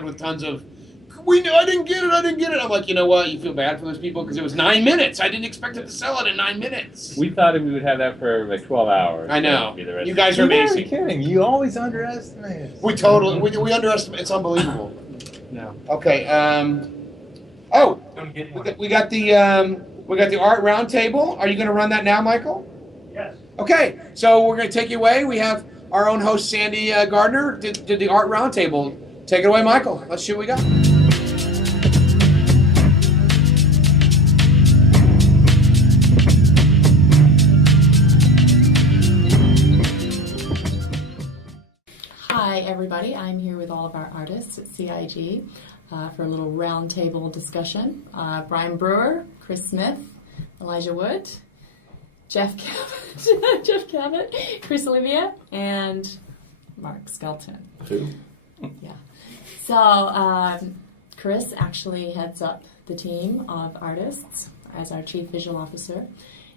with tons of, I didn't get it. I'm like, you know what? You feel bad for those people because it was 9 minutes. I didn't expect it to sell it in 9 minutes. We thought we would have that for like 12 hours. I know. You guys are You're amazing. kidding. You always underestimate us. We underestimate. It's unbelievable. No. Okay. We got the art roundtable. Are you going to run that now, Michael? Yes. Okay. So we're going to take you away. We have our own host, Sandy Gardner, did the art roundtable. Take it away, Michael. Let's see what we got. Hi everybody, I'm here with all of our artists at CIG for a little roundtable discussion. Brian Brewer, Chris Smith, Elijah Wood, Jeff Cabot, Chris Olivia, and Mark Skelton. Who? Yeah. So Chris actually heads up the team of artists as our Chief Visual Officer.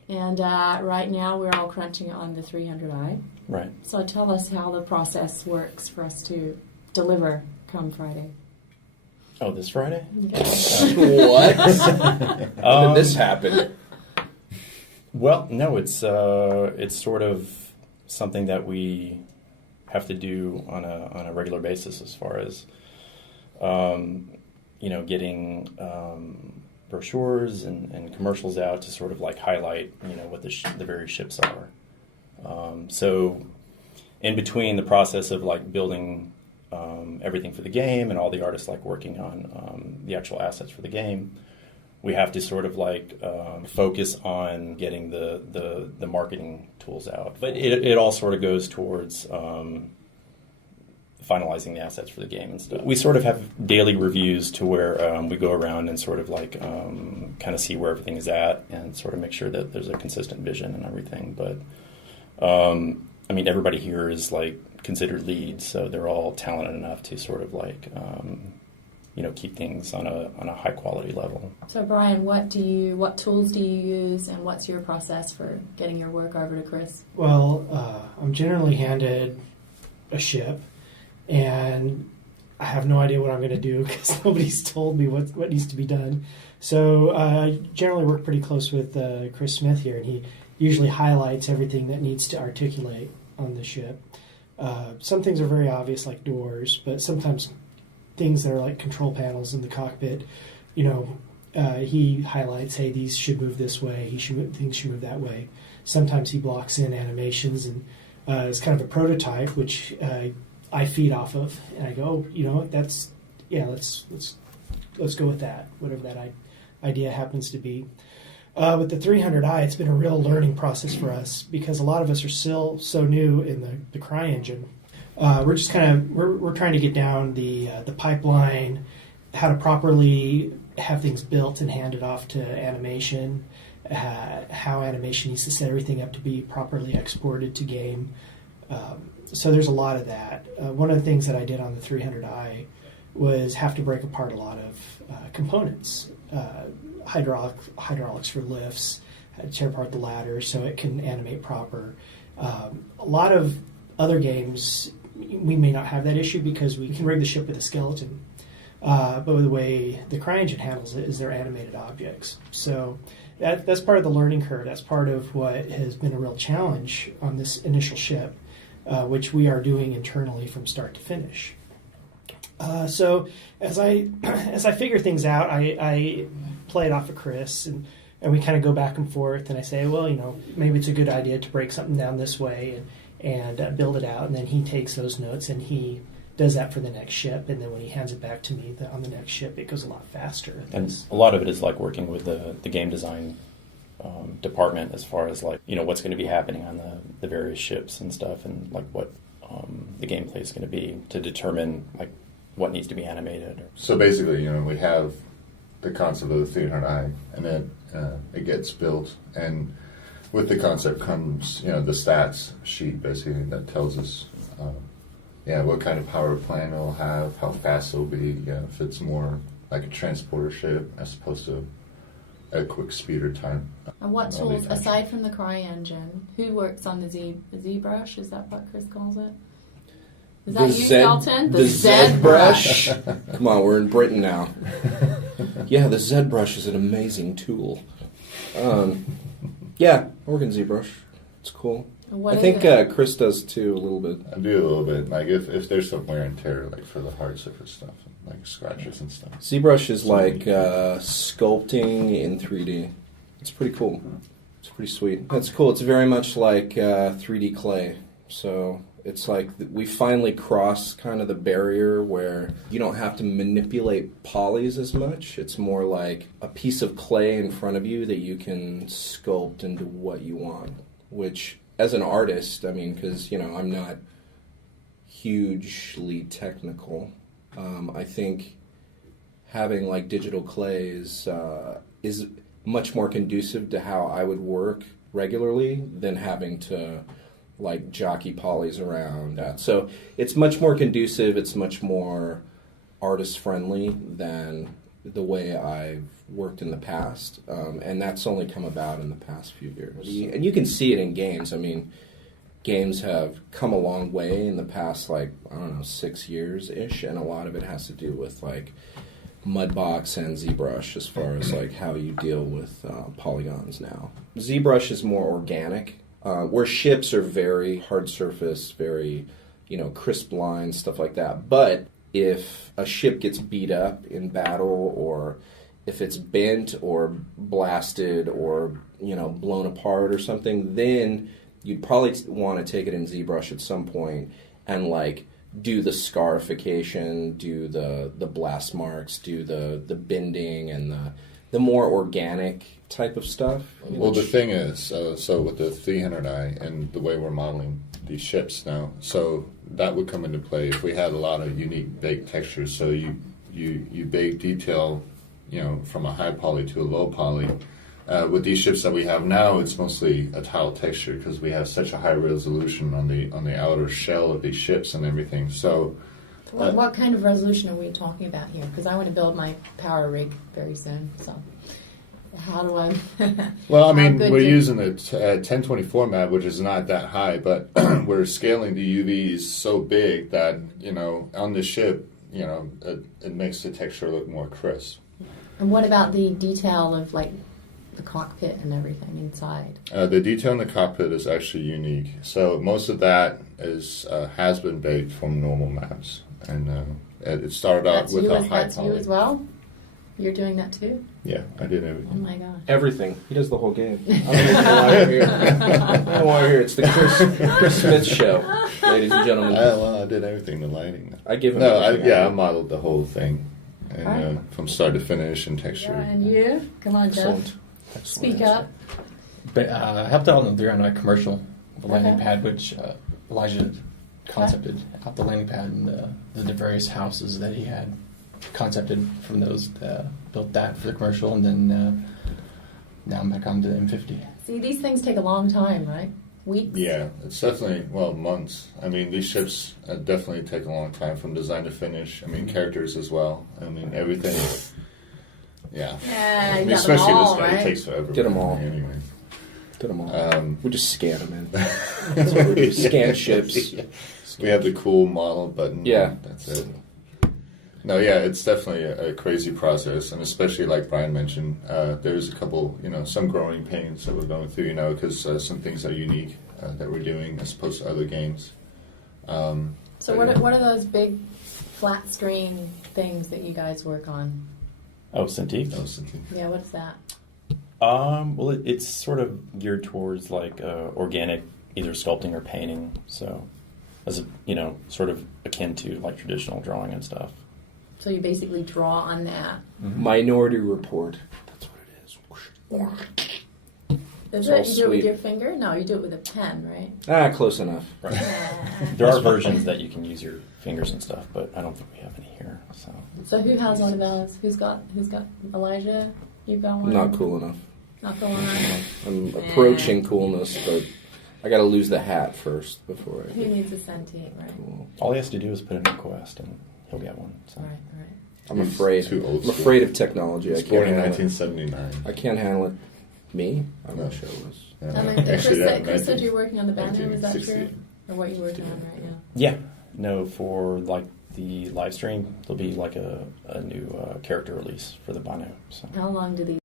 And right now we're all crunching on the 300i. Right. So tell us how the process works for us to deliver come Friday. Oh, this Friday? Okay. What? How did this happen? Well, no, it's sort of something that we have to do on a regular basis as far as getting brochures and commercials out to sort of like highlight what the various ships are. So in between the process of like building everything for the game and all the artists like working on the actual assets for the game, we have to sort of like focus on getting the marketing tools out. But it all sort of goes towards finalizing the assets for the game and stuff. We sort of have daily reviews to where we go around and sort of like kind of see where everything is at and sort of make sure that there's a consistent vision and everything. But I mean, everybody here is like considered leads, so they're all talented enough to sort of like keep things on a high quality level. So Brian, what tools do you use, and what's your process for getting your work over to Chris? Well, I'm generally handed a ship, and I have no idea what I'm going to do because nobody's told me what needs to be done. So I generally work pretty close with Chris Smith here, and he usually highlights everything that needs to articulate on the ship. Some things are very obvious, like doors, but sometimes things that are like control panels in the cockpit, he highlights, hey, these should move this way, things should move that way. Sometimes he blocks in animations, and it's kind of a prototype, which I feed off of, and I go, let's go with that, whatever that idea happens to be. With the 300i, it's been a real learning process for us because a lot of us are still so new in the CryEngine. We're just we're trying to get down the pipeline, how to properly have things built and handed off to animation, how animation needs to set everything up to be properly exported to game. So there's a lot of that. One of the things that I did on the 300i was have to break apart a lot of components. Hydraulics for lifts, tear apart the ladder so it can animate proper. A lot of other games, we may not have that issue because we can rig the ship with a skeleton. But the way the CryEngine handles it is they're animated objects. So that's part of the learning curve. That's part of what has been a real challenge on this initial ship, which we are doing internally from start to finish. So as I figure things out, I play it off of Chris, and we kind of go back and forth, and I say, well, maybe it's a good idea to break something down this way and build it out, and then he takes those notes and he does that for the next ship, and then when he hands it back to me on the next ship, it goes a lot faster. And a lot of it is like working with the game design department as far as like what's going to be happening on the various ships and stuff, and like what the gameplay is going to be to determine like what needs to be animated. So basically, we have the concept of the 300i, and then it gets built, and with the concept comes, the stats sheet basically that tells us, what kind of power plant it'll have, how fast it'll be, if it's more like a transporter ship as opposed to a quick speeder time. And what tools, aside from the CryEngine, who works on the ZBrush? Is that what Chris calls it? Is that you, Dalton? The Z brush. Come on, we're in Britain now. Yeah, the Z brush is an amazing tool. Yeah, I work in ZBrush. It's cool. What I think Chris does too a little bit. I do a little bit. Like if there's some wear and tear, like for the hard surface stuff, like scratches and stuff. ZBrush is like sculpting in 3D. It's pretty cool. It's pretty sweet. That's cool. It's very much like 3D clay. So it's like we finally crossed kind of the barrier where you don't have to manipulate polys as much. It's more like a piece of clay in front of you that you can sculpt into what you want. Which, as an artist, I mean, because, you know, I'm not hugely technical. I think having like digital clay is much more conducive to how I would work regularly than having to like jockey polys around that. So it's much more conducive, it's much more artist friendly than the way I've worked in the past. And that's only come about in the past few years. And you can see it in games. I mean, games have come a long way in the past, like, I don't know, 6 years-ish, and a lot of it has to do with like Mudbox and ZBrush as far as like how you deal with polygons now. ZBrush is more organic, where ships are very hard surface, very, you know, crisp lines, stuff like that. But if a ship gets beat up in battle, or if it's bent or blasted or, you know, blown apart or something, then you'd probably want to take it in ZBrush at some point and like do the scarification, do the blast marks, do the bending and the more organic type of stuff. Well, the thing is, so with the 300i and the way we're modeling these ships now, so that would come into play if we had a lot of unique baked textures. So you bake detail, you know, from a high poly to a low poly. With these ships that we have now, it's mostly a tile texture because we have such a high resolution on the outer shell of these ships and everything. So, what kind of resolution are we talking about here? Because I want to build my power rig very soon. So, how do I? Well, I mean, we're using the 1024 map, which is not that high, but we're scaling the UVs so big that, you know, on the ship, you know, it makes the texture look more crisp. And what about the detail of like the cockpit and everything inside? The detail in the cockpit is actually unique. So most of that has been baked from normal maps, and it started out with a high That's poly. you as well? You're doing that too? Yeah, I did Oh everything. my gosh. Everything. He does the whole game. I don't even know why you're here. I don't know why you're here. It's the Chris Smith show, ladies and gentlemen. Well, I did everything. The lighting. I give him No, everything. I modeled the whole thing, and Right. from start to finish and texture. Yeah, and you? Come on, Jeff. Excellent. Speak up. But I helped out on the 300 commercial, the landing Okay. pad, which Elijah concepted out the landing pad and the various houses that he had concepted from those. Built that for the commercial, and then now I'm back on to the M50. See, these things take a long time, right? Weeks? Yeah, it's definitely, months. I mean, these ships definitely take a long time from design to finish. I mean, characters as well. I mean, everything. Yeah. Yeah, I you mean, got especially them all, this guy, right? it takes forever. Get 'em all. Anyway. Get them all. We just scan them in. That's That's what we do. Scan ships. We have the cool model button. Yeah. That's it. No, yeah, it's definitely a crazy process, and especially like Brian mentioned, there's a couple, some growing pains that we're going through, because some things are unique that we're doing as opposed to other games. So what are those big flat screen things that you guys work on? Oh, Cintiq? That was something. Yeah, what is that? Well, it's sort of geared towards like organic, either sculpting or painting. So, as a, sort of akin to like traditional drawing and stuff. So you basically draw on that. Minority Report. That's what it is. Is It's all it? You do it with sweet. your finger? No, you do it with a pen, right? Close enough. Right. There are versions that you can use your fingers and stuff, but I don't think we have any here. So who has one of those? Who's got Elijah? You've got one? Not cool enough. Not the one. I'm approaching coolness, but I got to lose the hat first before I Who get needs a Cintiq, right? cool. All he has to do is put in a request, and he'll get one. So. Right. I'm afraid. Too old I'm school. afraid of technology. I It's born can't in handle it. 1979. I can't handle it. Me? I No. wish I was. And then Chris Actually, said you're working on the banner. Is that true? 1968. Or what you're working on right now? Yeah, know for like the live stream, there'll be like a new character release for the Bino. So. How long do these